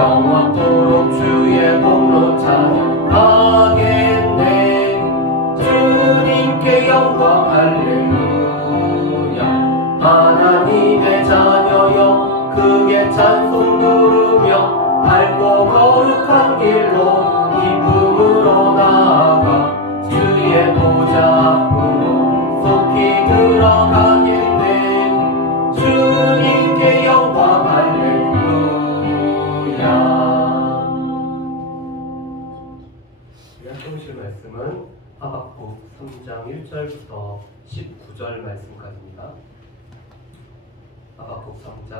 영원토록 주의 복로 찬양하겠네. 주님께 영광 할렐루야. 하나님의 자녀여 크게 찬송 부르며 밝고 거룩한 길로 기쁨으로 나아가 주의 보좌 앞으로 속히 들어가겠네. 주님께 영광 할렐루야. 우리가 배우실 말씀은 하박국 3장 1절부터 19절 말씀까지입니다. 하박국 3장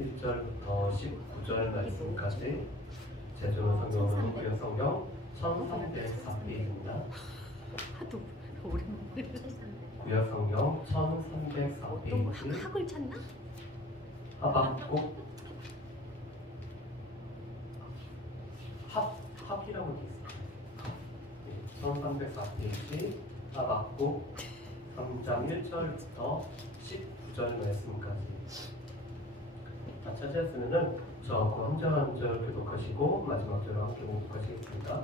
1절부터 19절 말씀까지 제주는 성경은 구약 성경 1304페이지입니다. 하도 오랜만에 구약 성경 1304페이지. 학을 찾나? 하박국 합이라고 돼 있어요. 1304페이지 하박국 3장 1절부터 19절 말씀까지. 찾으셨으면은 저하고 한 절 한 절 교독하시고 마지막 절을 함께 공독하시겠습니다.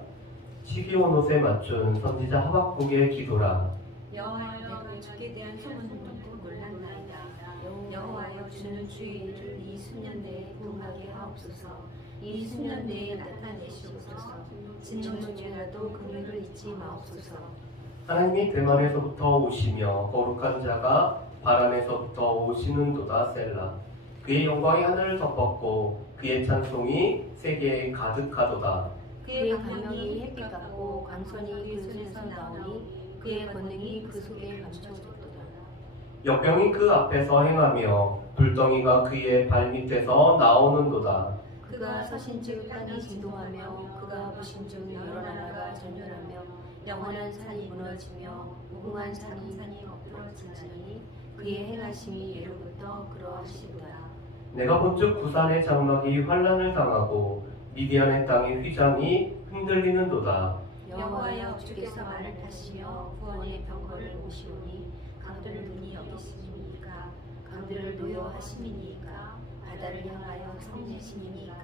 시기온 옷에 맞춘 선지자 하박국의 기도라. 여호와여, 주께 대한 소문을 듣고 놀랐나이다. 여호와여, 주는 주의 일을 이 수년 내에 부응하게 하옵소서. 이 수년 내에 나타내시옵소서. 진노 중에라도 긍휼을 잊지 마옵소서. 하나님이 대만에서부터 오시며 거룩한 자가 바람에서부터 오시는도다. 셀라. 그의 영광이 하늘을 덮었고 그의 찬송이 세계에 가득하도다. 그의 광명이 햇빛 같고 광선이 그 손에서 나오니 그의 권능이 그 속에 감춰졌도다. 역병이 그 앞에서 행하며 불덩이가 그의 발밑에서 나오는도다. 그가 서신즉 땅이 진동하며 그가 보신즉 여러 나라가 전율하며 영원한 산이 무너지며 무궁한 산이 엎드러지니 그의 행하심이 예로부터 그러하시도다. 내가 본즉 구산의 장막이 환란을 당하고 미디안의 땅의 휘장이 흔들리는도다. 여호와여, 주께서 말을 타시며 구원의 병거를 오시오니 강들을 눈이 여기심이니까 강들을 노여하심이니까 바다를 향하여 성내심이니까.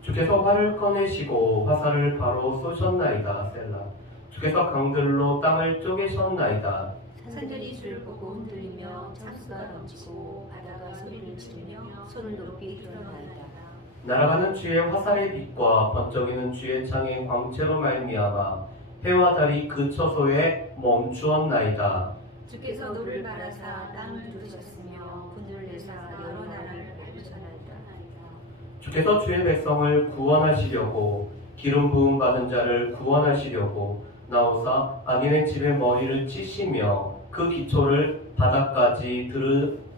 주께서 활을 꺼내시고 화살을 바로 쏘셨나이다. 셀라. 주께서 강들로 땅을 쪼개셨나이다. 산들이 주를 보고 흔들리며 창수가 던지고 바다가 소리를 지르며 손을 높이 들어나이다. 날아가는 주의 화살의 빛과 번쩍이는 주의 창의 광채로 말미암아 해와 달이 그 처소에 멈추었나이다. 주께서 노를 바라사 땅을 두르셨으며 분을 내사 여러 나라를 밟으셨나이다. 주께서 주의 백성을 구원하시려고 기름 부음 받은 자를 구원하시려고 나오사 악인의 집에 머리를 치시며 그 기초를 바닥까지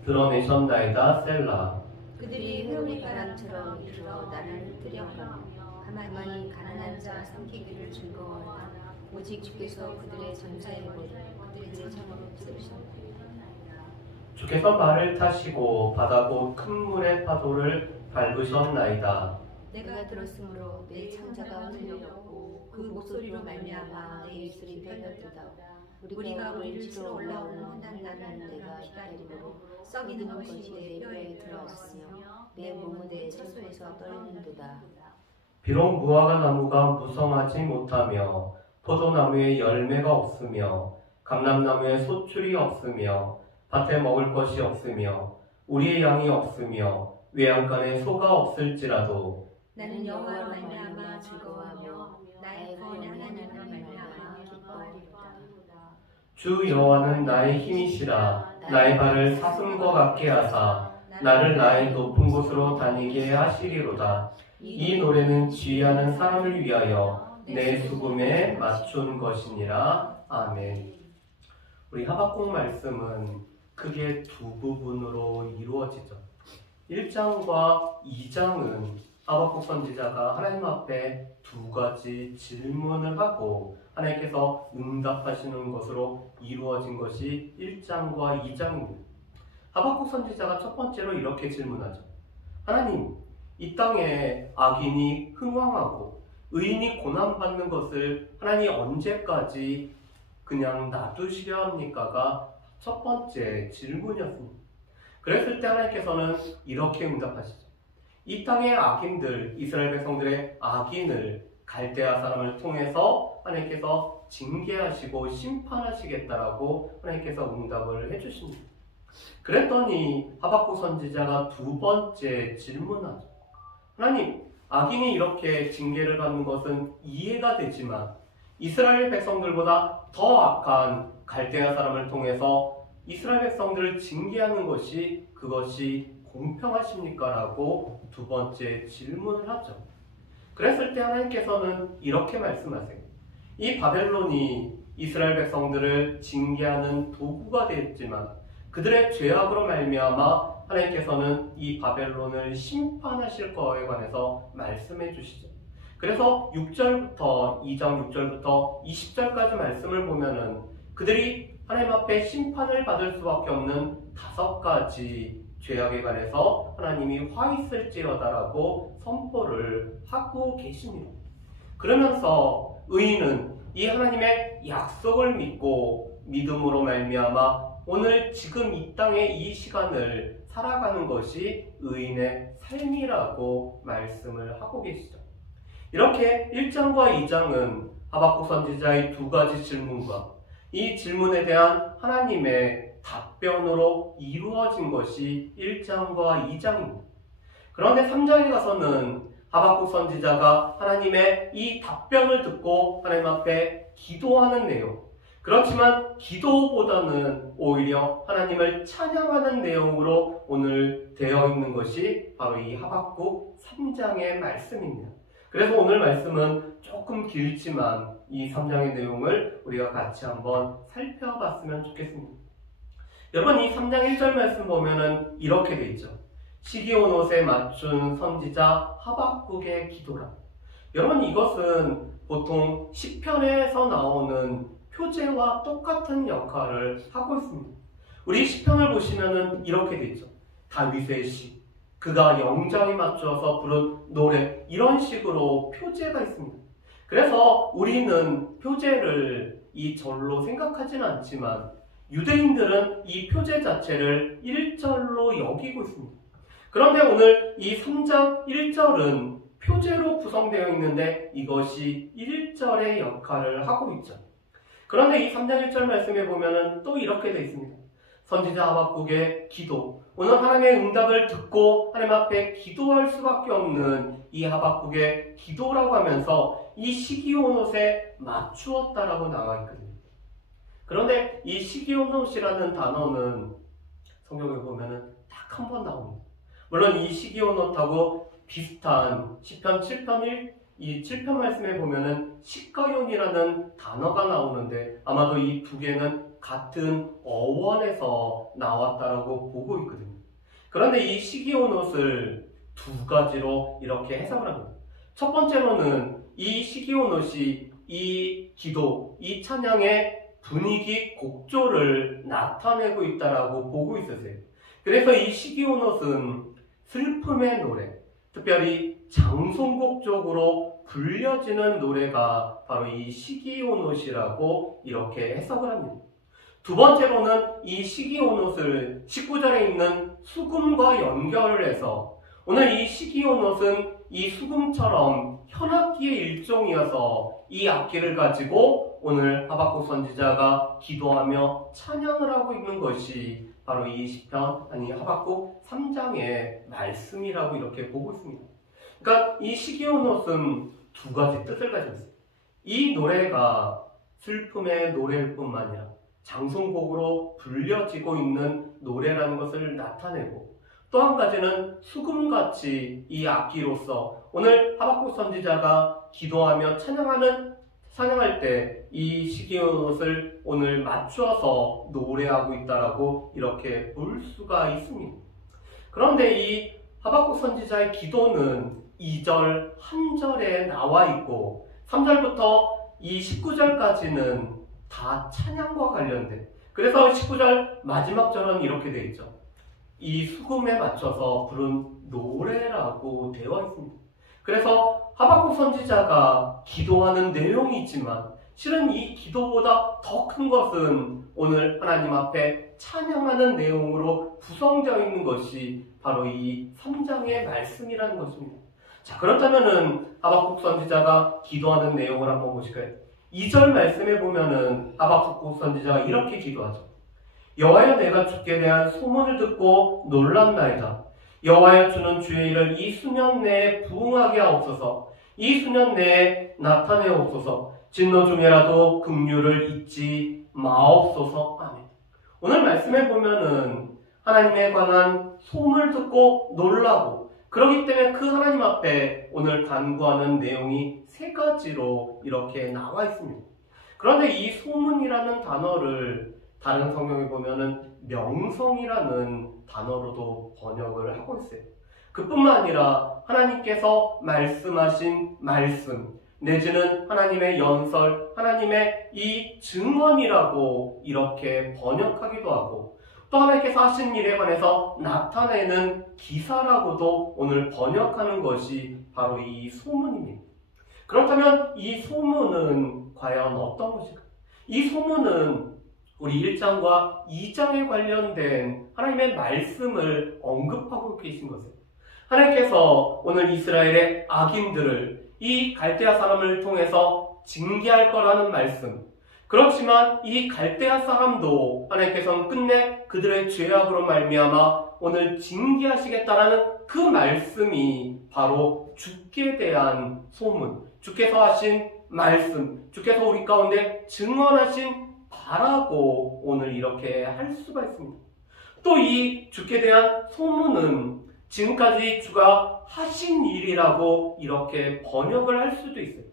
드러내셨나이다. 셀라. 그들이 회오리 바람처럼 이르러 나를 흩뜨려가며 가만히 가난한 자 삼키기를 즐거워하나 오직 주께서 그들의 전사에 그들의 창으로 찌르셨나이다. 주께서 말을 타시고 바다 곧 큰 물의 파도를 밟으셨나이다. 내가 들었으므로 내 창자가 흔들렸고 그 목소리로 말미암아 내 입술이 베렸도다. 우리가 우리를 치러 올라오는 환난 날을 내가 기다림으로 썩이 드는 것이 내 뼈에 들어왔으며 내 몸은 내 처소에서 떨리는도다. 비록 무화과 나무가 무성하지 못하며 포도나무에 열매가 없으며 감람나무에 소출이 없으며 밭에 먹을 것이 없으며 우리의 양이 없으며 외양간에 소가 없을지라도 나는 여호와로 말미암아 즐거워하며 나의 구원의 하나님을 말미암아 기뻐하리로다. 주 여호와는 나의 힘이시라. 나의 발을 사슴과 같게 하사 나를 나의 높은 곳으로 다니게 하시리로다. 이 노래는 지휘하는 사람을 위하여 내 수금에 맞춘 것이니라. 아멘. 우리 하박국 말씀은 크게 두 부분으로 이루어지죠. 1장과 2장은 하박국 선지자가 하나님 앞에 두 가지 질문을 하고 하나님께서 응답하시는 것으로 이루어진 것이 1장과 2장입니다. 하박국 선지자가 첫 번째로 이렇게 질문하죠. 하나님, 이 땅에 악인이 흥왕하고 의인이 고난받는 것을 하나님 언제까지 그냥 놔두시려 합니까가 첫 번째 질문이었습니다. 그랬을 때 하나님께서는 이렇게 응답하시죠. 이 땅의 악인들, 이스라엘 백성들의 악인을 갈대아 사람을 통해서 하나님께서 징계하시고 심판하시겠다라고 하나님께서 응답을 해주십니다. 그랬더니 하박국 선지자가 두 번째 질문하죠. 하나님, 악인이 이렇게 징계를 받는 것은 이해가 되지만 이스라엘 백성들보다 더 악한 갈대아 사람을 통해서 이스라엘 백성들을 징계하는 것이 그것이 공평하십니까? 라고 두 번째 질문을 하죠. 그랬을 때 하나님께서는 이렇게 말씀하세요. 이 바벨론이 이스라엘 백성들을 징계하는 도구가 되었지만 그들의 죄악으로 말미암아 하나님께서는 이 바벨론을 심판하실 거에 관해서 말씀해 주시죠. 그래서 6절부터 2장 6절부터 20절까지 말씀을 보면은 그들이 하나님 앞에 심판을 받을 수밖에 없는 5가지 죄악에 관해서 하나님이 화 있을지어다라고 선포를 하고 계십니다. 그러면서 의인은 이 하나님의 약속을 믿고 믿음으로 말미암아 오늘 지금 이 땅의 이 시간을 살아가는 것이 의인의 삶이라고 말씀을 하고 계시죠. 이렇게 1장과 2장은 하박국 선지자의 두 가지 질문과 이 질문에 대한 하나님의 답변으로 이루어진 것이 1장과 2장입니다. 그런데 3장에 가서는 하박국 선지자가 하나님의 이 답변을 듣고 하나님 앞에 기도하는 내용, 그렇지만 기도보다는 오히려 하나님을 찬양하는 내용으로 오늘 되어 있는 것이 바로 이 하박국 3장의 말씀입니다. 그래서 오늘 말씀은 조금 길지만 이 3장의 내용을 우리가 같이 한번 살펴봤으면 좋겠습니다. 여러분, 이 3장 1절 말씀 보면은 이렇게 돼 있죠. 시기온 옷에 맞춘 선지자 하박국의 기도라. 여러분, 이것은 보통 시편에서 나오는 표제와 똑같은 역할을 하고 있습니다. 우리 시편을 보시면은 이렇게 돼 있죠. 다윗의 시, 그가 영장에 맞춰서 부른 노래, 이런 식으로 표제가 있습니다. 그래서 우리는 표제를 이 절로 생각하지는 않지만 유대인들은 이 표제 자체를 1절로 여기고 있습니다. 그런데 오늘 이 3장 1절은 표제로 구성되어 있는데 이것이 1절의 역할을 하고 있죠. 그런데 이 3장 1절 말씀에 보면은 또 이렇게 되어 있습니다. 선지자 하박국의 기도. 오늘 하나님의 응답을 듣고 하나님 앞에 기도할 수밖에 없는 이 하박국의 기도라고 하면서 이 시기온 옷에 맞추었다라고 나와 있거든요. 그런데 이 시기온 옷이라는 단어는 성경에 보면은 딱 한 번 나옵니다. 물론 이 시기온 옷하고 비슷한 시편 7편 이 7편 말씀에 보면은 시가온이라는 단어가 나오는데 아마도 이 두 개는 같은 어원에서 나왔다라고 보고 있거든요. 그런데 이 시기온 옷을 두 가지로 이렇게 해석을 합니다. 첫 번째로는 이 시기온 옷이 이 기도, 이 찬양의 분위기, 곡조를 나타내고 있다라고 보고 있으세요. 그래서 이 시기온 옷은 슬픔의 노래, 특별히 장송곡 쪽으로 불려지는 노래가 바로 이 시기온 옷이라고 이렇게 해석을 합니다. 두 번째로는 이 시기온 옷을 19절에 있는 수금과 연결을 해서 오늘 이 시기온 옷은 이 수금처럼 현악기의 일종이어서 이 악기를 가지고 오늘 하박국 선지자가 기도하며 찬양을 하고 있는 것이 바로 이 시편 아니 하박국 3장의 말씀이라고 이렇게 보고 있습니다. 그러니까 이 시기온 옷은 두 가지 뜻을 가지고 있어요. 이 노래가 슬픔의 노래일 뿐만 아니라 장송곡으로 불려지고 있는 노래라는 것을 나타내고 또 한 가지는 수금같이 이 악기로서 오늘 하박국 선지자가 기도하며 찬양할 때 이 시기온 옷을 오늘 맞춰서 노래하고 있다라고 이렇게 볼 수가 있습니다. 그런데 이 하박국 선지자의 기도는 2절 한 절에 나와 있고 3절부터 이 19절까지는 다 찬양과 관련된, 그래서 19절 마지막 절은 이렇게 되어 있죠. 이 수금에 맞춰서 부른 노래라고 되어 있습니다. 그래서 하박국 선지자가 기도하는 내용이지만 실은 이 기도보다 더 큰 것은 오늘 하나님 앞에 찬양하는 내용으로 구성되어 있는 것이 바로 이 3장의 말씀이라는 것입니다. 자, 그렇다면은 하박국 선지자가 기도하는 내용을 한번 보실까요? 2절 말씀에 보면은 하박국 선지자가 이렇게 기도하죠. 여호와여, 내가 주께 대한 소문을 듣고 놀랐나이다. 여호와여, 주는 주의 일을 이 수년 내에 부응하게 하옵소서. 이 수년 내에 나타내옵소서. 진노 중에라도 긍휼을 잊지 마옵소서. 아멘. 오늘 말씀에 보면은 하나님에 관한 소문을 듣고 놀라고, 그렇기 때문에 그 하나님 앞에 오늘 간구하는 내용이 3가지로 이렇게 나와 있습니다. 그런데 이 소문이라는 단어를 다른 성경에 보면은 명성이라는 단어로도 번역을 하고 있어요. 그뿐만 아니라 하나님께서 말씀하신 말씀, 내지는 하나님의 연설, 하나님의 이 증언이라고 이렇게 번역하기도 하고, 또 하나님께서 하신 일에 관해서 나타내는 기사라고도 오늘 번역하는 것이 바로 이 소문입니다. 그렇다면 이 소문은 과연 어떤 것일까? 이 소문은 우리 1장과 2장에 관련된 하나님의 말씀을 언급하고 계신 것이에요. 하나님께서 오늘 이스라엘의 악인들을 이 갈대아 사람을 통해서 징계할 거라는 말씀, 그렇지만 이 갈대아 사람도 하나님께서는 끝내 그들의 죄악으로 말미암아 오늘 징계하시겠다라는 그 말씀이 바로 주께 대한 소문, 주께서 하신 말씀, 주께서 우리 가운데 증언하신 바라고 오늘 이렇게 할 수가 있습니다. 또 이 주께 대한 소문은 지금까지 주가 하신 일이라고 이렇게 번역을 할 수도 있어요.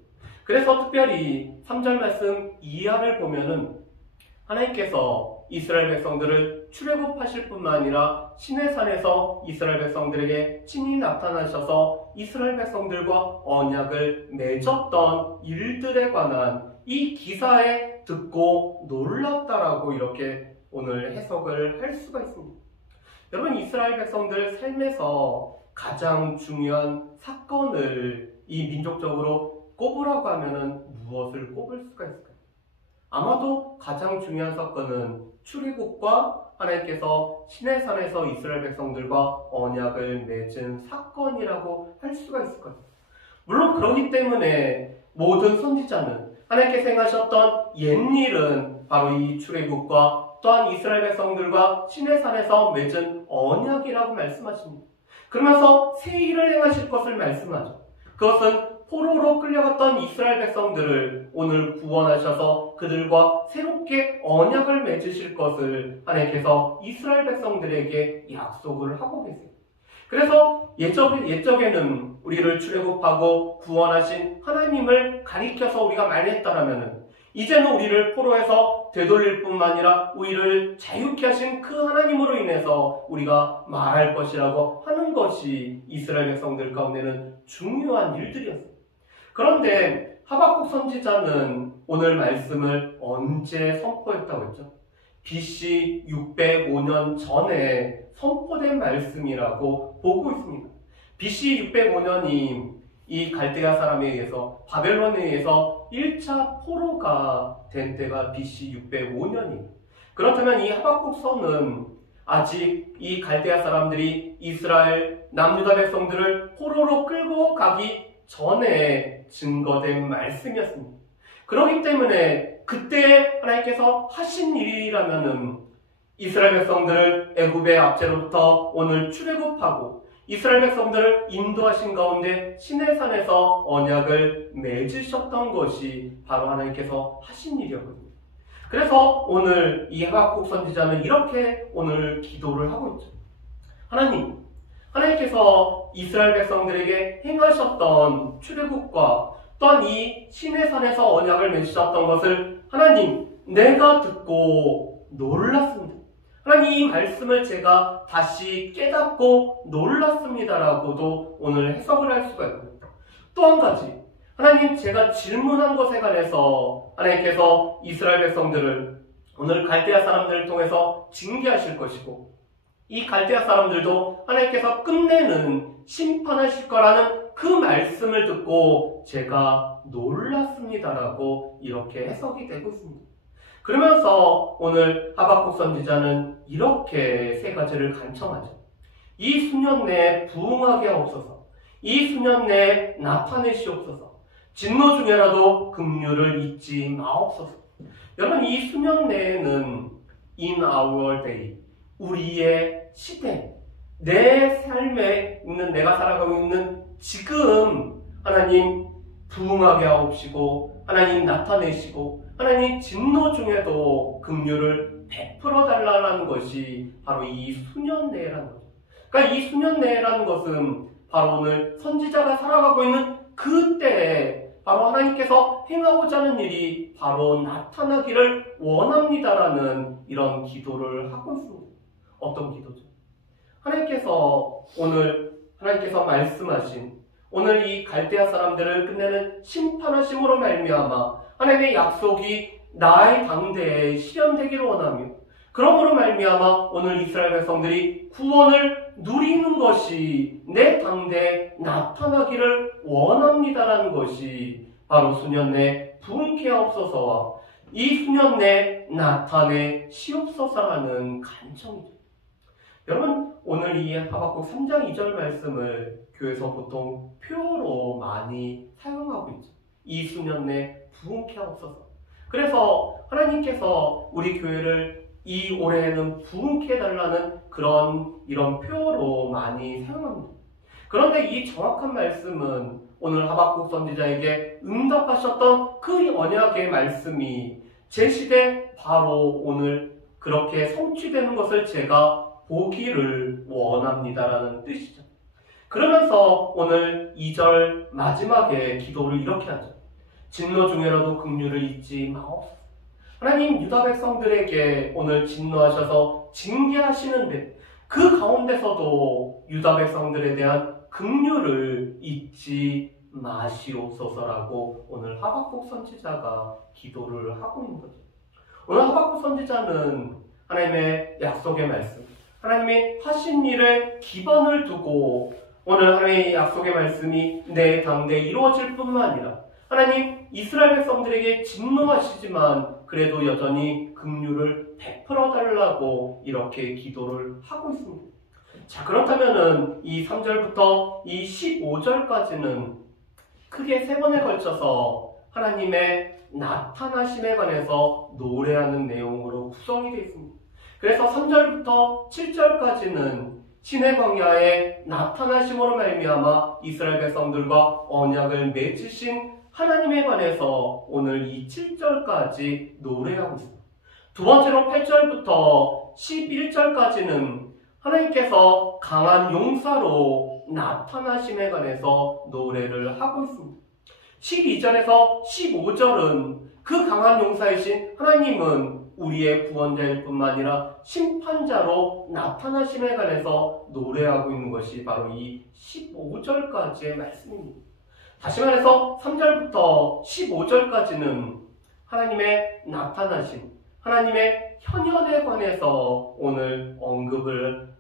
그래서 특별히 3절 말씀 이하를 보면은 하나님께서 이스라엘 백성들을 출애굽하실 뿐만 아니라 시내산에서 이스라엘 백성들에게 친히 나타나셔서 이스라엘 백성들과 언약을 맺었던 일들에 관한 이 기사에 듣고 놀랐다라고 이렇게 오늘 해석을 할 수가 있습니다. 여러분, 이스라엘 백성들 삶에서 가장 중요한 사건을 이 민족적으로 꼽으라고 하면은 무엇을 꼽을 수가 있을까요? 아마도 가장 중요한 사건은 출애굽과 하나님께서 시내산에서 이스라엘 백성들과 언약을 맺은 사건이라고 할 수가 있을 거예요. 물론 그렇기 때문에 모든 선지자는 하나님께서 행하셨던 옛일은 바로 이 출애굽과 또한 이스라엘 백성들과 시내산에서 맺은 언약이라고 말씀하십니다. 그러면서 새 일을 행하실 것을 말씀하죠. 그것은 포로로 끌려갔던 이스라엘 백성들을 오늘 구원하셔서 그들과 새롭게 언약을 맺으실 것을 하나님께서 이스라엘 백성들에게 약속을 하고 계세요. 그래서 옛적에는 우리를 출애굽하고 구원하신 하나님을 가리켜서 우리가 말했다라면은 이제는 우리를 포로에서 되돌릴 뿐만 아니라 우리를 자유케 하신 그 하나님으로 인해서 우리가 말할 것이라고 하는 것이 이스라엘 백성들 가운데는 중요한 일들이었어요. 그런데 하박국 선지자는 오늘 말씀을 언제 선포했다고 했죠? BC 605년 전에 선포된 말씀이라고 보고 있습니다. BC 605년이 이 갈대아 사람에 의해서 바벨론에 의해서 1차 포로가 된 때가 BC 605년이에요. 그렇다면 이 하박국서는 아직 이 갈대아 사람들이 이스라엘 남유다 백성들을 포로로 끌고 가기 전에 증거된 말씀이었습니다. 그렇기 때문에 그때 하나님께서 하신 일이라면은 이스라엘 백성들을 애굽의 압제로부터 오늘 출애굽하고 이스라엘 백성들을 인도하신 가운데 시내산에서 언약을 맺으셨던 것이 바로 하나님께서 하신 일이었거든요. 그래서 오늘 이 하박국 선지자는 이렇게 오늘 기도를 하고 있죠. 하나님께서 이스라엘 백성들에게 행하셨던 출애굽과 또한 이 시내산에서 언약을 맺으셨던 것을 하나님, 내가 듣고 놀랐습니다. 하나님, 이 말씀을 제가 다시 깨닫고 놀랐습니다라고도 오늘 해석을 할 수가 있고요. 또 한 가지, 하나님, 제가 질문한 것에 관해서 하나님께서 이스라엘 백성들을 오늘 갈대아 사람들을 통해서 징계하실 것이고 이 갈대아 사람들도 하나님께서 끝내는 심판하실 거라는 그 말씀을 듣고 제가 놀랐습니다라고 이렇게 해석이 되고 있습니다. 그러면서 오늘 하박국 선지자는 이렇게 3가지를 간청하죠. 이 수년 내에 부응하게 하옵소서. 이 수년 내에 나타내시옵소서. 진노 중에라도 긍휼을 잊지 마옵소서. 여러분, 이 수년 내에는 in our day, 우리의 시대, 내 삶에 있는, 내가 살아가고 있는 지금 하나님 부응하게 하옵시고, 하나님 나타내시고, 하나님 진노 중에도 긍휼을 베풀어 달라는 것이 바로 이 수년 내라는 거죠. 그러니까 이 수년 내라는 것은 바로 오늘 선지자가 살아가고 있는 그때에 바로 하나님께서 행하고자 하는 일이 바로 나타나기를 원합니다라는 이런 기도를 하고 있습니다. 어떤 기도죠? 하나님께서 말씀하신 오늘 이 갈대아 사람들을 끝내는 심판하심으로 말미암아 하나님의 약속이 나의 당대에 실현되기를 원하며, 그러므로 말미암아 오늘 이스라엘 백성들이 구원을 누리는 것이 내 당대에 나타나기를 원합니다라는 것이 바로 수년 내에 부응케 하옵소서와 이 수년 내에 나타내 시옵소서라는 간청이죠. 여러분, 오늘 이 하박국 3장 2절 말씀을 교회에서 보통 표로 많이 사용하고 있죠. 이 수년 내에 부응케 하옵소서. 그래서 하나님께서 우리 교회를 이 올해에는 부응케 해달라는 이런 표로 많이 사용합니다. 그런데 이 정확한 말씀은 오늘 하박국 선지자에게 응답하셨던 그 언약의 말씀이 제 시대 바로 오늘 그렇게 성취되는 것을 제가 보기를 원합니다라는 뜻이죠. 그러면서 오늘 2절 마지막에 기도를 이렇게 하죠. 진노 중에라도 긍휼을 잊지 마옵소서. 하나님, 유다 백성들에게 오늘 진노하셔서 징계하시는데 그 가운데서도 유다 백성들에 대한 긍휼을 잊지 마시옵소서라고 오늘 하박국 선지자가 기도를 하고 있는 거죠. 오늘 하박국 선지자는 하나님의 약속의 말씀, 하나님의 하신 일에 기반을 두고 오늘 하나님의 약속의 말씀이 내 당대에 이루어질 뿐만 아니라 하나님 이스라엘 백성들에게 진노하시지만 그래도 여전히 긍휼을 베풀어 달라고 이렇게 기도를 하고 있습니다. 자, 그렇다면은 이 3절부터 이 15절까지는 크게 3번에 걸쳐서 하나님의 나타나심에 관해서 노래하는 내용으로 구성이 되어 있습니다. 그래서 3절부터 7절까지는 신의 광야에 나타나심으로 말미암아 이스라엘 백성들과 언약을 맺으신 하나님에 관해서 오늘 이 7절까지 노래하고 있습니다. 두 번째로 8절부터 11절까지는 하나님께서 강한 용사로 나타나심에 관해서 노래를 하고 있습니다. 12절에서 15절은 그 강한 용사이신 하나님은 우리의 구원자일 뿐만 아니라 심판자로 나타나심에 관해서 노래하고 있는 것이 바로 이 15절까지의 말씀입니다. 다시 말해서 3절부터 15절까지는 하나님의 나타나심, 하나님의 현현에 관해서 오늘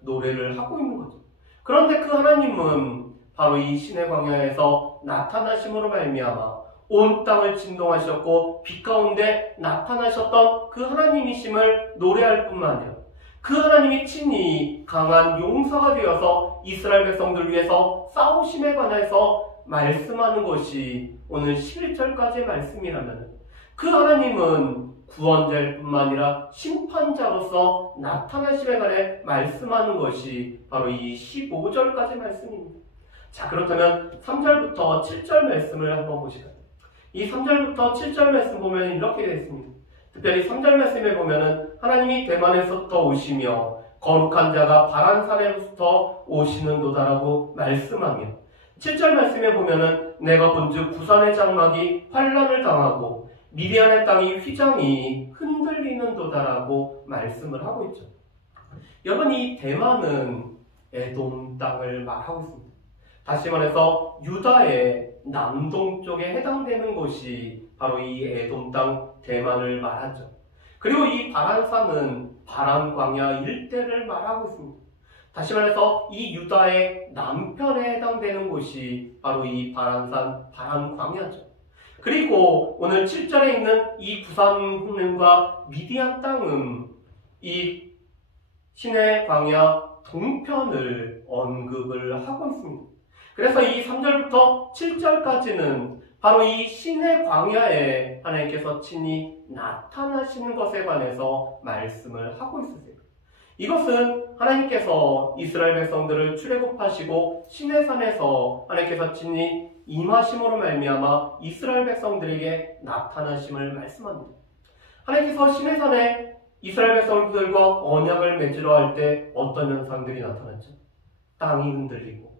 노래를 하고 있는 거죠. 그런데 그 하나님은 바로 이 신의 광야에서 나타나심으로 말미암아 온 땅을 진동하셨고 빛 가운데 나타나셨던 그 하나님이심을 노래할 뿐만 아니라 그 하나님이 친히 강한 용사가 되어서 이스라엘 백성들 위해서 싸우심에 관해서 말씀하는 것이 오늘 11절까지의 말씀이라면 그 하나님은 구원자일 뿐만 아니라 심판자로서 나타나심에 관해 말씀하는 것이 바로 이 15절까지의 말씀입니다. 자, 그렇다면 3절부터 7절 말씀을 한번 보시죠. 이 3절부터 7절 말씀 보면 이렇게 되어 있습니다. 특별히 3절 말씀에 보면은 하나님이 대만에서부터 오시며 거룩한 자가 바란산에서부터 오시는도다라고 말씀하며 7절 말씀에 보면은 내가 본즉 부산의 장막이 환란을 당하고 미디안의 땅이 휘장이 흔들리는도다라고 말씀을 하고 있죠. 여러분, 이 대만은 에돔 땅을 말하고 있습니다. 다시 말해서 유다의 남동쪽에 해당되는 곳이 바로 이 에돔 땅 대만을 말하죠. 그리고 이 바란산은 바란 광야 일대를 말하고 있습니다. 다시 말해서 이 유다의 남편에 해당되는 곳이 바로 이 바란산 바란 광야죠. 그리고 오늘 7절에 있는 이 부산 홍림과 미디안 땅은 이 신의 광야 동편을 언급을 하고 있습니다. 그래서 이 3절부터 7절까지는 바로 이 시내 광야에 하나님께서 친히 나타나시는 것에 관해서 말씀을 하고 있으세요. 이것은 하나님께서 이스라엘 백성들을 출애굽하시고 시내산에서 하나님께서 친히 임하심으로 말미암아 이스라엘 백성들에게 나타나심을 말씀합니다. 하나님께서 시내산에 이스라엘 백성들과 언약을 맺으러 할 때 어떤 현상들이 나타났죠? 땅이 흔들리고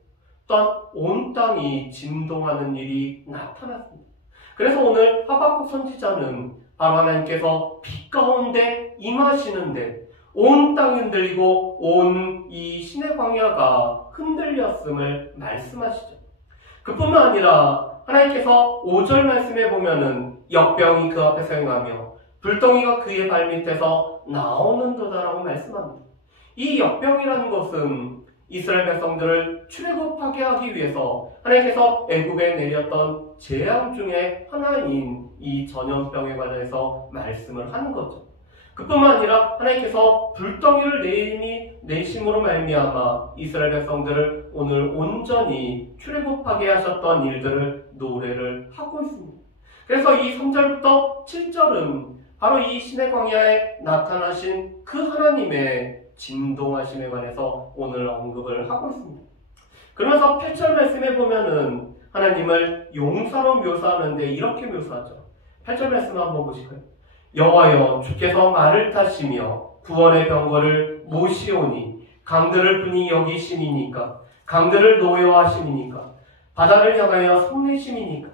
또한 온 땅이 진동하는 일이 나타났습니다. 그래서 오늘 하박국 선지자는 바로 하나님께서 빛 가운데 임하시는데 온 땅이 흔들리고 온 이 시내 광야가 흔들렸음을 말씀하시죠. 그뿐만 아니라 하나님께서 5절 말씀에 보면은 역병이 그 앞에서 행하며 불덩이가 그의 발밑에서 나오는도다라고 말씀합니다. 이 역병이라는 것은 이스라엘 백성들을 출애굽하게 하기 위해서 하나님께서 애굽에 내렸던 재앙 중에 하나인 이 전염병에 관해서 말씀을 하는 거죠. 그뿐만 아니라 하나님께서 불덩이를 내심으로 말미암아 이스라엘 백성들을 오늘 온전히 출애굽하게 하셨던 일들을 노래를 하고 있습니다. 그래서 이 3절부터 7절은 바로 이 시내 광야에 나타나신 그 하나님의 진동하심에 관해서 오늘 언급을 하고 있습니다. 그러면서 8절 말씀에 보면은 하나님을 용사로 묘사하는데 이렇게 묘사하죠. 8절 말씀 한번 보실까요? 여호와여 주께서 말을 타시며 구원의 병거를 모시오니 강들을 분이 여기심이니까 강들을 노여하심이니까 바다를 향하여 성내심이니까.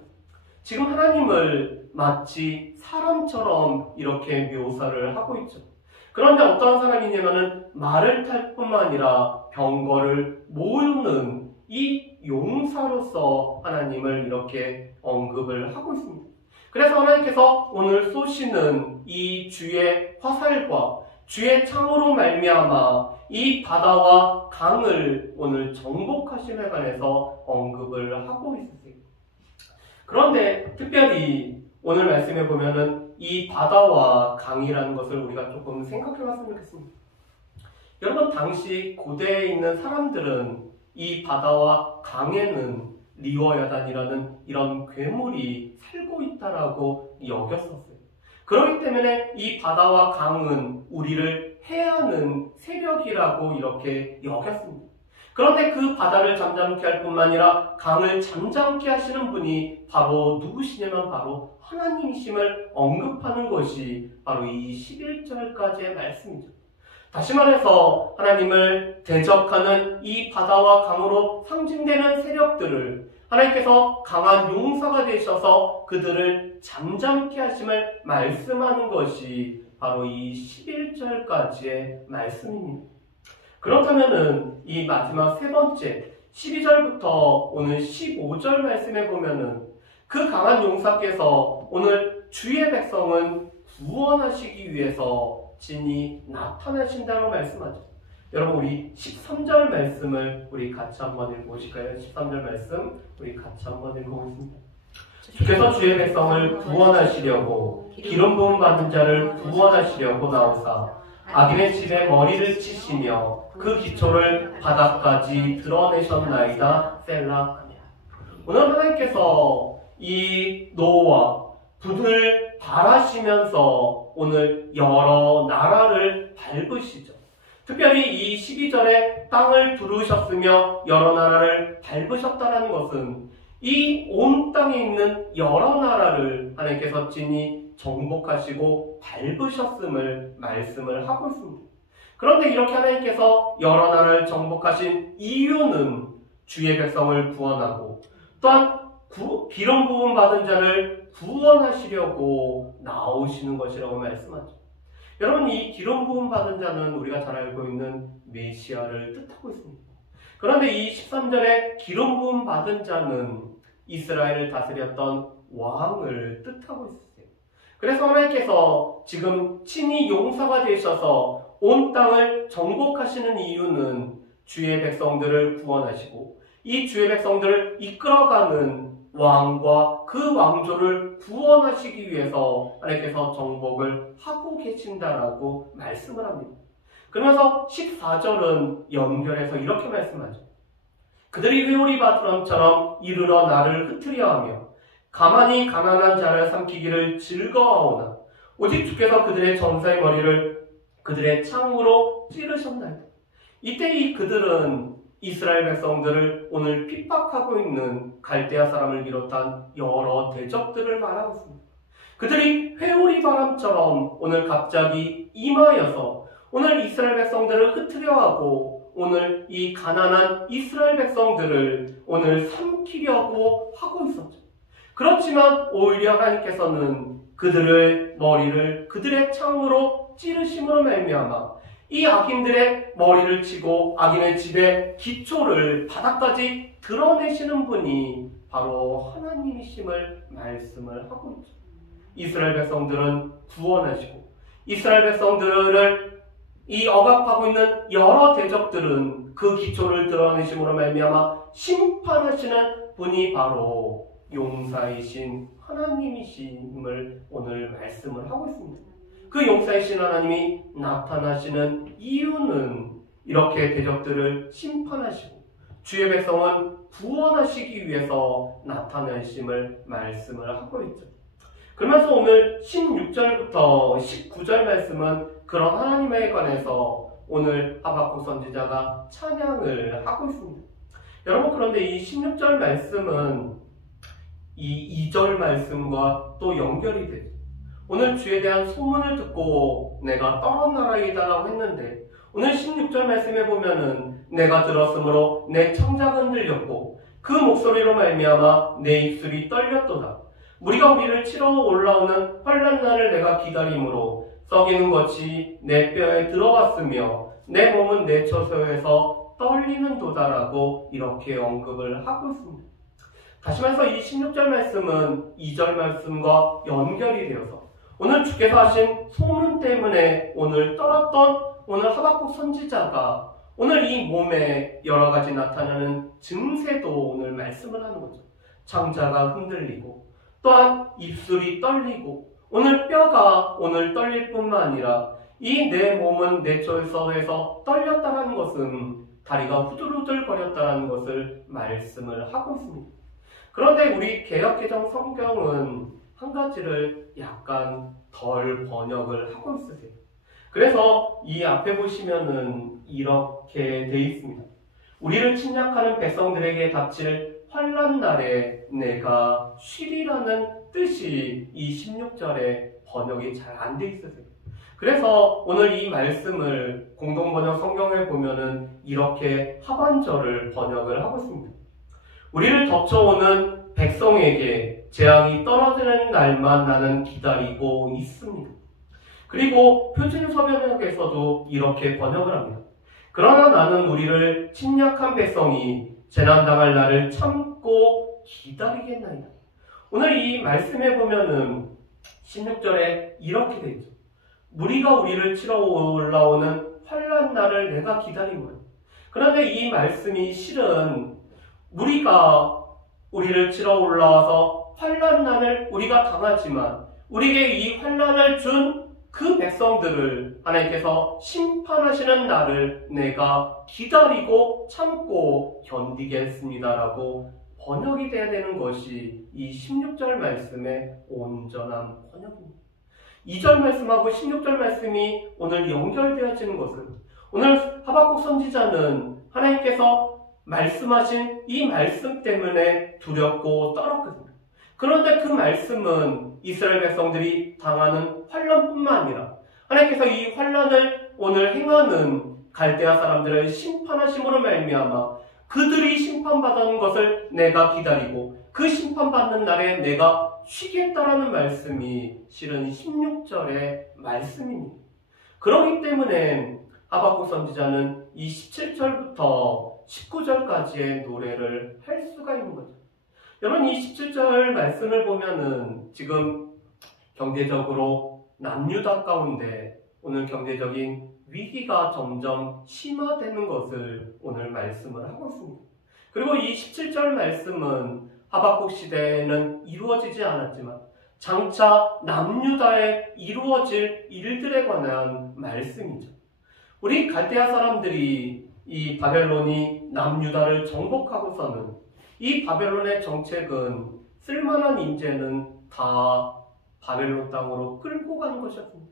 지금 하나님을 마치 사람처럼 이렇게 묘사를 하고 있죠. 그런데 어떤 사람이냐면은 말을 탈 뿐만 아니라 병거를 모으는 이 용사로서 하나님을 이렇게 언급을 하고 있습니다. 그래서 하나님께서 오늘 쏘시는 이 주의 화살과 주의 창으로 말미암아 이 바다와 강을 오늘 정복하심에 관해서 언급을 하고 있으세요. 그런데 특별히 오늘 말씀에 보면은 이 바다와 강이라는 것을 우리가 조금 생각해 봤으면 좋겠습니다. 여러분, 당시 고대에 있는 사람들은 이 바다와 강에는 리워야단이라는 이런 괴물이 살고 있다라고 여겼었어요. 그렇기 때문에 이 바다와 강은 우리를 해하는 세력이라고 이렇게 여겼습니다. 그런데 그 바다를 잠잠케 할 뿐만 아니라 강을 잠잠케 하시는 분이 바로 누구시냐면 바로 하나님이심을 언급하는 것이 바로 이 11절까지의 말씀이죠. 다시 말해서 하나님을 대적하는 이 바다와 강으로 상징되는 세력들을 하나님께서 강한 용사가 되셔서 그들을 잠잠케 하심을 말씀하는 것이 바로 이 11절까지의 말씀입니다. 그렇다면은 이 마지막 세 번째 12절부터 오늘 15절 말씀에 보면은 그 강한 용사께서 오늘 주의 백성은 구원하시기 위해서 진히 나타나신다고 말씀하죠. 여러분, 우리 13절 말씀을 우리 같이 한번 읽어보실까요? 13절 말씀 우리 같이 한번 읽어보겠습니다. 주께서 주의 백성을 구원하시려고 기름 부음 받은 자를 구원하시려고 나오사 악인의 집에 머리를 치시며 그 기초를 바닥까지 드러내셨나이다. 셀라. 오늘 하나님께서 이 노와 분을 발하시면서 오늘 여러 나라를 밟으시죠. 특별히 이 12절에 땅을 두르셨으며 여러 나라를 밟으셨다는 것은 이 온 땅에 있는 여러 나라를 하나님께서 진히 정복하시고 밟으셨음을 말씀을 하고 있습니다. 그런데 이렇게 하나님께서 여러 나라를 정복하신 이유는 주의 백성을 구원하고 또한 기름 부음 받은 자를 구원하시려고 나오시는 것이라고 말씀하죠. 여러분, 이 기름 부음 받은 자는 우리가 잘 알고 있는 메시아를 뜻하고 있습니다. 그런데 이 13절에 기름 부음 받은 자는 이스라엘을 다스렸던 왕을 뜻하고 있어요. 그래서 하나님께서 지금 친히 용사가 되셔서 온 땅을 정복하시는 이유는 주의 백성들을 구원하시고 이 주의 백성들을 이끌어가는 왕과 그 왕조를 구원하시기 위해서 하나님께서 정복을 하고 계신다라고 말씀을 합니다. 그러면서 14절은 연결해서 이렇게 말씀하죠. 그들이 회오리 바람처럼 이르러 나를 흩으려 하며 가만히 가난한 자를 삼키기를 즐거워하오나 오직 주께서 그들의 전사의 머리를 그들의 창으로 찌르셨나이다. 이때 이 그들은 이스라엘 백성들을 오늘 핍박하고 있는 갈대아 사람을 비롯한 여러 대적들을 말하고 있습니다. 그들이 회오리 바람처럼 오늘 갑자기 임하여서 오늘 이스라엘 백성들을 흩으려 하고 오늘 이 가난한 이스라엘 백성들을 오늘 삼키려고 하고 있었죠. 그렇지만 오히려 하나님께서는 그들의 머리를 그들의 창으로 찌르심으로 말미암아 이 악인들의 머리를 치고 악인의 집의 기초를 바닥까지 드러내시는 분이 바로 하나님이심을 말씀을 하고 있죠. 이스라엘 백성들은 구원하시고 이스라엘 백성들을 이 억압하고 있는 여러 대적들은 그 기초를 드러내심으로 말미암아 심판하시는 분이 바로 용사이신 하나님이심을 오늘 말씀을 하고 있습니다. 그 용사이신 하나님이 나타나시는 이유는 이렇게 대적들을 심판하시고 주의 백성은 구원하시기 위해서 나타나심을 말씀을 하고 있죠. 그러면서 오늘 16절부터 19절 말씀은 그런 하나님에 관해서 오늘 하박국 선지자가 찬양을 하고 있습니다. 여러분, 그런데 이 16절 말씀은 이 2절 말씀과 또 연결이 되죠. 오늘 주에 대한 소문을 듣고 내가 떠난 나라이다라고 했는데 오늘 16절 말씀에 보면은 내가 들었으므로 내 청자가 흔들렸고 그 목소리로 말미암아 내 입술이 떨렸도다. 무리가 우리를 치러 올라오는 환난 날을 내가 기다림으로 썩이는 것이 내 뼈에 들어갔으며 내 몸은 내 처소에서 떨리는 도다라고 이렇게 언급을 하고 있습니다. 다시 말해서 이 16절 말씀은 2절 말씀과 연결이 되어서 오늘 주께서 하신 소문 때문에 오늘 떨었던 오늘 하박국 선지자가 오늘 이 몸에 여러 가지 나타나는 증세도 오늘 말씀을 하는 거죠. 창자가 흔들리고 또한 입술이 떨리고 오늘 뼈가 오늘 떨릴 뿐만 아니라 이 내 몸은 내 처소에서 떨렸다는 것은 다리가 후들후들거렸다는 것을 말씀을 하고 있습니다. 그런데 우리 개역개정 성경은 한 가지를 약간 덜 번역을 하고 있으세요. 그래서 이 앞에 보시면은 이렇게 돼 있습니다. 우리를 침략하는 백성들에게 닥칠 환난 날에 내가 쉬리라는 뜻이 이 16절에 번역이 잘 안 돼 있으세요. 그래서 오늘 이 말씀을 공동번역 성경에 보면은 이렇게 하반절을 번역을 하고 있습니다. 우리를 덮쳐오는 백성에게 재앙이 떨어지는 날만 나는 기다리고 있습니다. 그리고 표준서변역에서도 이렇게 번역을 합니다. 그러나 나는 우리를 침략한 백성이 재난당할 날을 참고 기다리겠나이다. 오늘 이 말씀에 보면은 16절에 이렇게 되어 있죠. 무리가 우리를 치러 올라오는 환난 날을 내가 기다리고. 그런데 이 말씀이 실은 무리가 우리를 치러 올라와서 환난 날을 우리가 당하지만 우리에게 이 환난을 준 그 백성들을 하나님께서 심판하시는 날을 내가 기다리고 참고 견디겠습니다라고 번역이 돼야 되는 것이 이 16절 말씀의 온전한 번역입니다. 2절 말씀하고 16절 말씀이 오늘 연결되어지는 것은 오늘 하박국 선지자는 하나님께서 말씀하신 이 말씀 때문에 두렵고 떨었거든요. 그런데 그 말씀은 이스라엘 백성들이 당하는 환난뿐만 아니라 하나님께서 이 환난을 오늘 행하는 갈대아 사람들을 심판하심으로 말미암아 그들이 심판받은 것을 내가 기다리고 그 심판받는 날에 내가 쉬겠다라는 말씀이 실은 16절의 말씀입니다. 그렇기 때문에 하박국 선지자는 이 17절부터 19절까지의 노래를 할 수가 있는 거죠. 여러분, 이 17절 말씀을 보면은 지금 경제적으로 남유다 가운데 오늘 경제적인 위기가 점점 심화되는 것을 오늘 말씀을 하고 있습니다. 그리고 이 17절 말씀은 하박국 시대에는 이루어지지 않았지만 장차 남유다에 이루어질 일들에 관한 말씀이죠. 우리 갈대아 사람들이 이 바벨론이 남유다를 정복하고서는 이 바벨론의 정책은 쓸만한 인재는 다 바벨론 땅으로 끌고 가는 것이었습니다.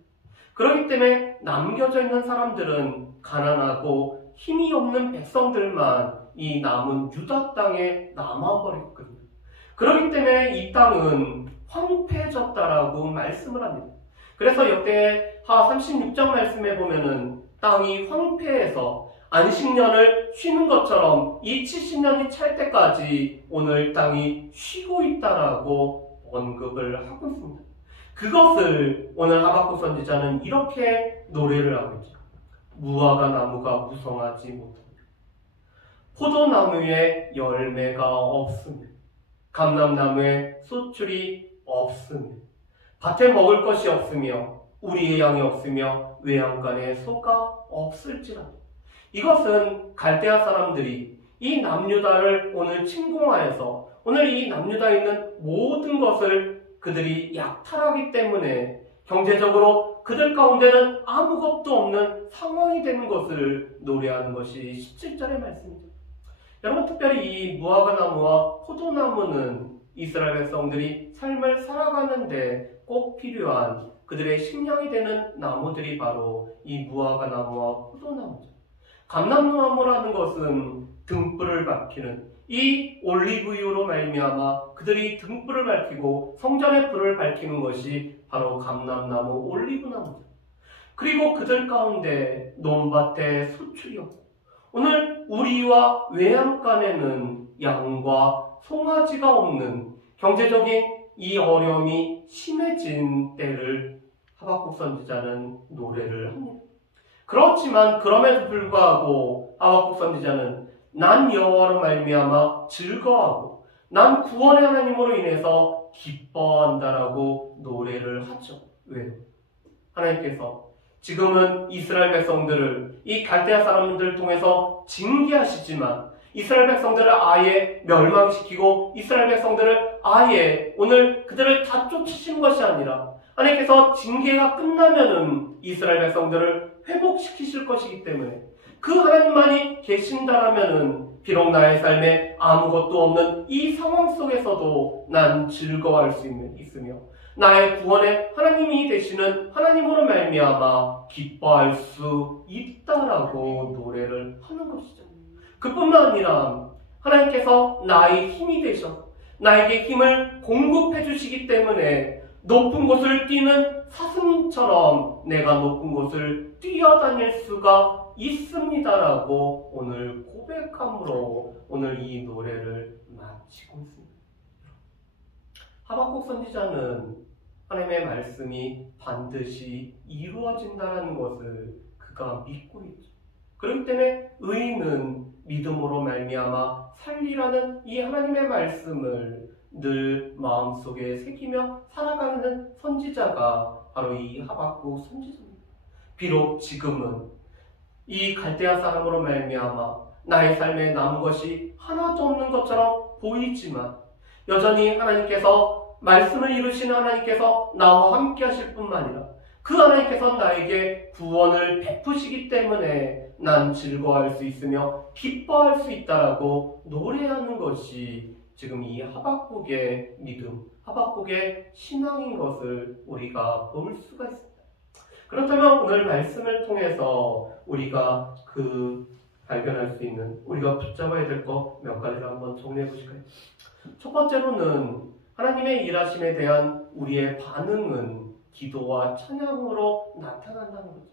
그렇기 때문에 남겨져 있는 사람들은 가난하고 힘이 없는 백성들만 이 남은 유다 땅에 남아버렸거든요. 그렇기 때문에 이 땅은 황폐해졌다라고 말씀을 합니다. 그래서 역대하 36장 말씀에 보면은 땅이 황폐해서 안식년을 쉬는 것처럼 이 70년이 찰 때까지 오늘 땅이 쉬고 있다라고 언급을 하고 있습니다. 그것을 오늘 하박국 선지자는 이렇게 노래를 하고 있죠. 무화과 나무가 무성하지 못하며 포도나무에 열매가 없으며 감람나무에 소출이 없으며 밭에 먹을 것이 없으며 우리의 양이 없으며 외양간에 소가 없을지라도. 이것은 갈대아 사람들이 이 남유다를 오늘 침공하여서 오늘 이 남유다에 있는 모든 것을 그들이 약탈하기 때문에 경제적으로 그들 가운데는 아무것도 없는 상황이 되는 것을 노래하는 것이 17절의 말씀이죠. 여러분, 특별히 이 무화과 나무와 포도나무는 이스라엘 백성들이 삶을 살아가는데 꼭 필요한 그들의 식량이 되는 나무들이 바로 이 무화과 나무와 포도나무죠. 감람나무라는 것은 등불을 밝히는 이 올리브유로 말미암아 그들이 등불을 밝히고 성전의 불을 밝히는 것이 바로 감람나무, 올리브나무죠. 그리고 그들 가운데 논밭에 소출이 없고 오늘 우리와 외양간에는 양과 송아지가 없는 경제적인 이 어려움이 심해진 때를 하박국 선지자는 노래를 합니다. 그렇지만 그럼에도 불구하고 하박국 선지자는 난 여호와로 말미암아 즐거워하고 난 구원의 하나님으로 인해서 기뻐한다라고 노래를 하죠. 왜요? 하나님께서 지금은 이스라엘 백성들을 이 갈대아 사람들 통해서 징계하시지만 이스라엘 백성들을 아예 멸망시키고 이스라엘 백성들을 아예 오늘 그들을 다 쫓으신 것이 아니라 하나님께서 징계가 끝나면은 이스라엘 백성들을 회복시키실 것이기 때문에 그 하나님만이 계신다라면은 비록 나의 삶에 아무것도 없는 이 상황 속에서도 난 즐거워할 수 있으며 나의 구원의 하나님이 되시는 하나님으로 말미암아 기뻐할 수 있다라고 노래를 하는 것이죠. 그뿐만 아니라 하나님께서 나의 힘이 되셔 나에게 힘을 공급해 주시기 때문에 높은 곳을 뛰는 사슴처럼 내가 높은 곳을 뛰어다닐 수가 있습니다라고 오늘 고백함으로 오늘 이 노래를 마치고 있습니다. 하박국 선지자는 하나님의 말씀이 반드시 이루어진다는 것을 그가 믿고 있죠. 그렇기 때문에 의인은 믿음으로 말미암아 살리라는 이 하나님의 말씀을 늘 마음속에 새기며 살아가는 선지자가 바로 이 하박국 선지자입니다. 비록 지금은 이 갈대아 사람으로 말미암아 나의 삶에 남은 것이 하나도 없는 것처럼 보이지만 여전히 하나님께서 말씀을 이루시는 하나님께서 나와 함께 하실 뿐만 아니라 그 하나님께서 나에게 구원을 베푸시기 때문에 난 즐거워할 수 있으며 기뻐할 수 있다라고 노래하는 것이 지금 이 하박국의 믿음, 하박국의 신앙인 것을 우리가 볼 수가 있습니다. 그렇다면 오늘 말씀을 통해서 우리가 발견할 수 있는 우리가 붙잡아야 될 것 몇 가지를 한번 정리해 보실까요? 첫 번째로는 하나님의 일하심에 대한 우리의 반응은 기도와 찬양으로 나타난다는 거죠.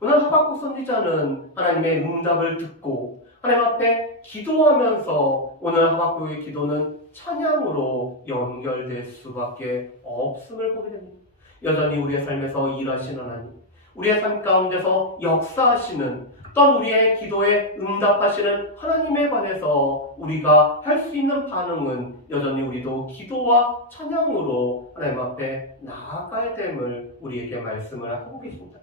오늘 하박국 선지자는 하나님의 응답을 듣고 하나님 앞에 기도하면서 오늘 하박국의 기도는 찬양으로 연결될 수밖에 없음을 보게 됩니다. 여전히 우리의 삶에서 일하시는 하나님, 우리의 삶 가운데서 역사하시는 어떤 우리의 기도에 응답하시는 하나님에 관해서 우리가 할 수 있는 반응은 여전히 우리도 기도와 찬양으로 하나님 앞에 나아가야 됨을 우리에게 말씀을 하고 계십니다.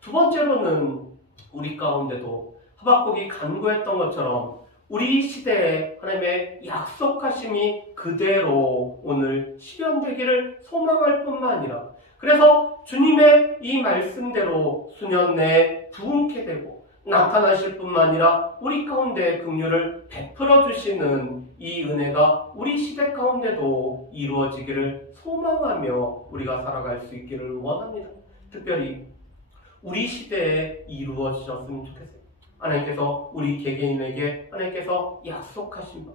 두 번째로는 우리 가운데도 하박국이 간구했던 것처럼 우리 시대에 하나님의 약속하심이 그대로 오늘 실현되기를 소망할 뿐만 아니라 그래서 주님의 이 말씀대로 수년 내에 부흥케 되고 나타나실 뿐만 아니라 우리 가운데 긍휼을 베풀어 주시는 이 은혜가 우리 시대 가운데도 이루어지기를 소망하며 우리가 살아갈 수 있기를 원합니다. 특별히 우리 시대에 이루어지셨으면 좋겠어요. 하나님께서 우리 개개인에게 하나님께서 약속하신 바,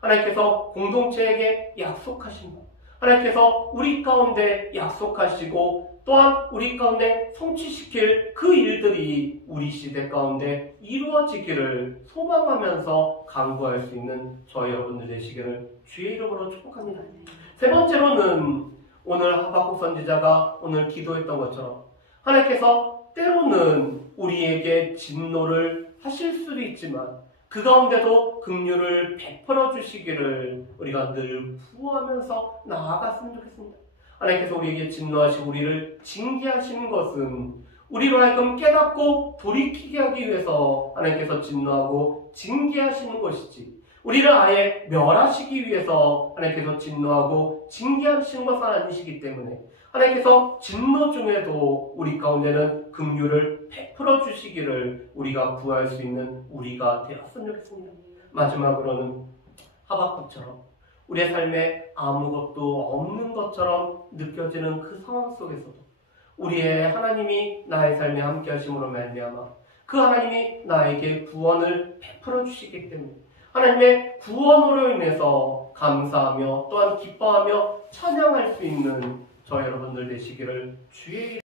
하나님께서 공동체에게 약속하신 바, 하나님께서 우리 가운데 약속하시고 또한 우리 가운데 성취시킬 그 일들이 우리 시대 가운데 이루어지기를 소망하면서 간구할 수 있는 저희 여러분들 되시기를 주의 이름으로 축복합니다. 세 번째로는 오늘 하박국 선지자가 오늘 기도했던 것처럼 하나님께서 때로는 우리에게 진노를 하실 수도 있지만 그 가운데도 긍휼을 베풀어 주시기를 우리가 늘 구하면서 나아갔으면 좋겠습니다. 하나님께서 우리에게 진노하시고 우리를 징계하시는 것은 우리로 하여금 깨닫고 돌이키게 하기 위해서 하나님께서 진노하고 징계하시는 것이지, 우리를 아예 멸하시기 위해서 하나님께서 진노하고 징계하시는 것은 아니시기 때문에 하나님께서 진노 중에도 우리 가운데는 긍휼을 베풀어 주시기를 우리가 구할 수 있는 우리가 되었으면 좋겠습니다. 마지막으로는 하박국처럼 우리의 삶에 아무것도 없는 것처럼 느껴지는 그 상황 속에서도 우리의 하나님이 나의 삶에 함께 하심으로 말미암아 그 하나님이 나에게 구원을 베풀어 주시기 때문에 하나님의 구원으로 인해서 감사하며 또한 기뻐하며 찬양할 수 있는 저 여러분들 되시기를 주의